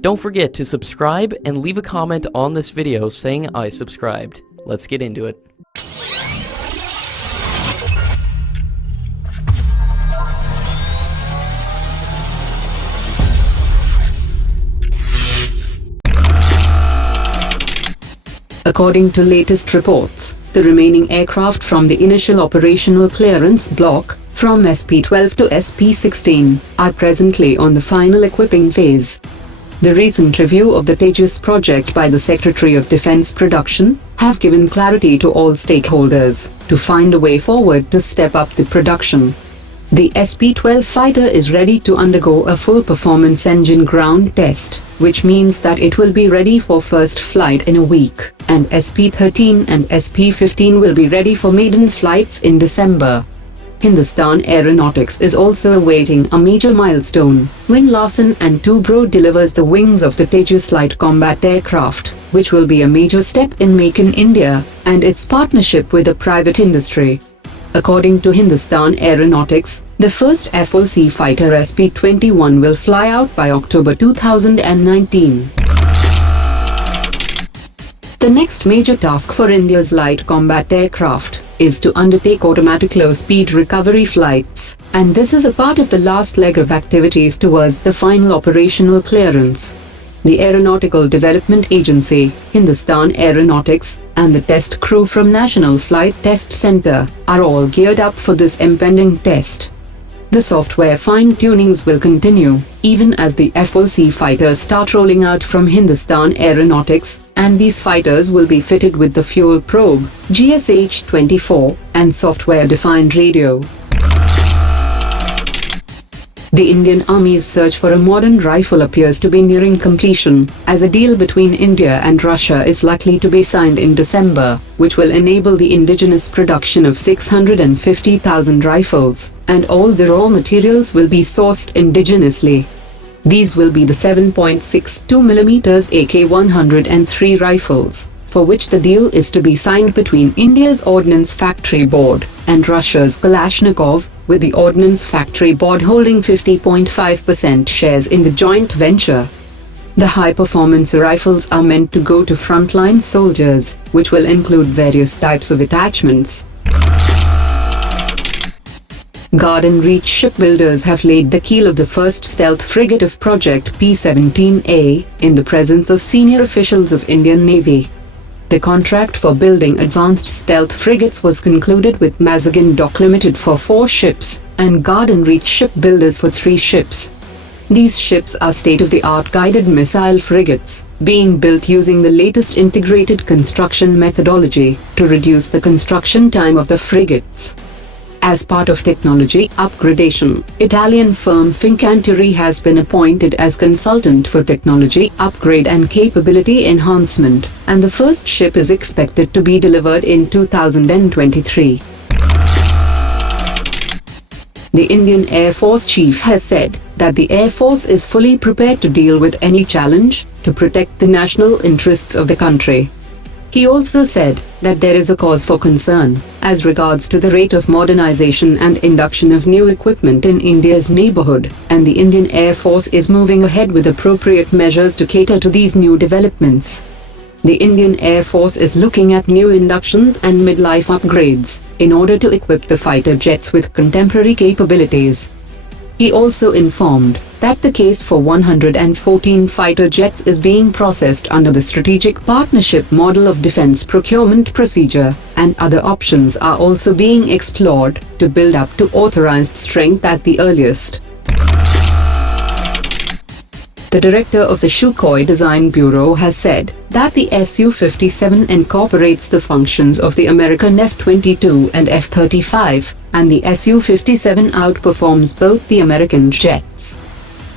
Don't forget to subscribe and leave a comment on this video saying I subscribed. Let's get into it. According to latest reports, the remaining aircraft from the initial operational clearance block, from SP-12 to SP-16, are presently on the final equipping phase. The recent review of the Tejas project by the Secretary of Defense Production have given clarity to all stakeholders to find a way forward to step up the production. The SP-12 fighter is ready to undergo a full performance engine ground test, which means that it will be ready for first flight in a week, and SP-13 and SP-15 will be ready for maiden flights in December. Hindustan Aeronautics is also awaiting a major milestone when Larsen & Toubro delivers the wings of the Tejas light combat aircraft, which will be a major step in Make in India and its partnership with the private industry. According to Hindustan Aeronautics, the first FOC fighter SP-21 will fly out by October 2019. The next major task for India's light combat aircraft is to undertake automatic low-speed recovery flights, and this is a part of the last leg of activities towards the final operational clearance. The Aeronautical Development Agency, Hindustan Aeronautics, and the test crew from National Flight Test Center are all geared up for this impending test. The software fine-tunings will continue, even as the FOC fighters start rolling out from Hindustan Aeronautics, and these fighters will be fitted with the fuel probe, GSH-24, and software-defined radio. The Indian Army's search for a modern rifle appears to be nearing completion, as a deal between India and Russia is likely to be signed in December, which will enable the indigenous production of 650,000 rifles, and all the raw materials will be sourced indigenously. These will be the 7.62mm AK-103 rifles, for which the deal is to be signed between India's Ordnance Factory Board and Russia's Kalashnikov, with the Ordnance Factory Board holding 50.5% shares in the joint venture. The high-performance rifles are meant to go to frontline soldiers, which will include various types of attachments. Garden Reach shipbuilders have laid the keel of the first stealth frigate of Project P-17A in the presence of senior officials of Indian Navy. The contract for building advanced stealth frigates was concluded with Mazagon Dock Limited for 4 ships and Garden Reach shipbuilders for 3 ships. These ships are state-of-the-art guided missile frigates, being built using the latest integrated construction methodology to reduce the construction time of the frigates. As part of technology upgradation, Italian firm Fincantieri has been appointed as consultant for technology upgrade and capability enhancement, and the first ship is expected to be delivered in 2023. The Indian Air Force Chief has said that the Air Force is fully prepared to deal with any challenge to protect the national interests of the country. He also said that there is a cause for concern as regards to the rate of modernization and induction of new equipment in India's neighborhood, and the Indian Air Force is moving ahead with appropriate measures to cater to these new developments. The Indian Air Force is looking at new inductions and midlife upgrades in order to equip the fighter jets with contemporary capabilities. He also informed that the case for 114 fighter jets is being processed under the Strategic Partnership Model of Defense Procurement Procedure, and other options are also being explored to build up to authorized strength at the earliest. The director of the Sukhoi Design Bureau has said that the Su-57 incorporates the functions of the American F-22 and F-35, and the Su-57 outperforms both the American jets.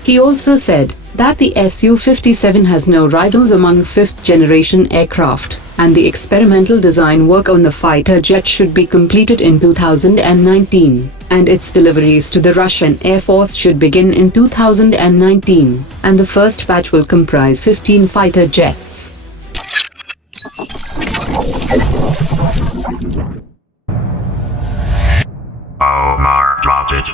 He also said that the Su-57 has no rivals among fifth-generation aircraft, and the experimental design work on the fighter jet should be completed in 2019, and its deliveries to the Russian Air Force should begin in 2019, and the first batch will comprise 15 fighter jets. Omar dropped it.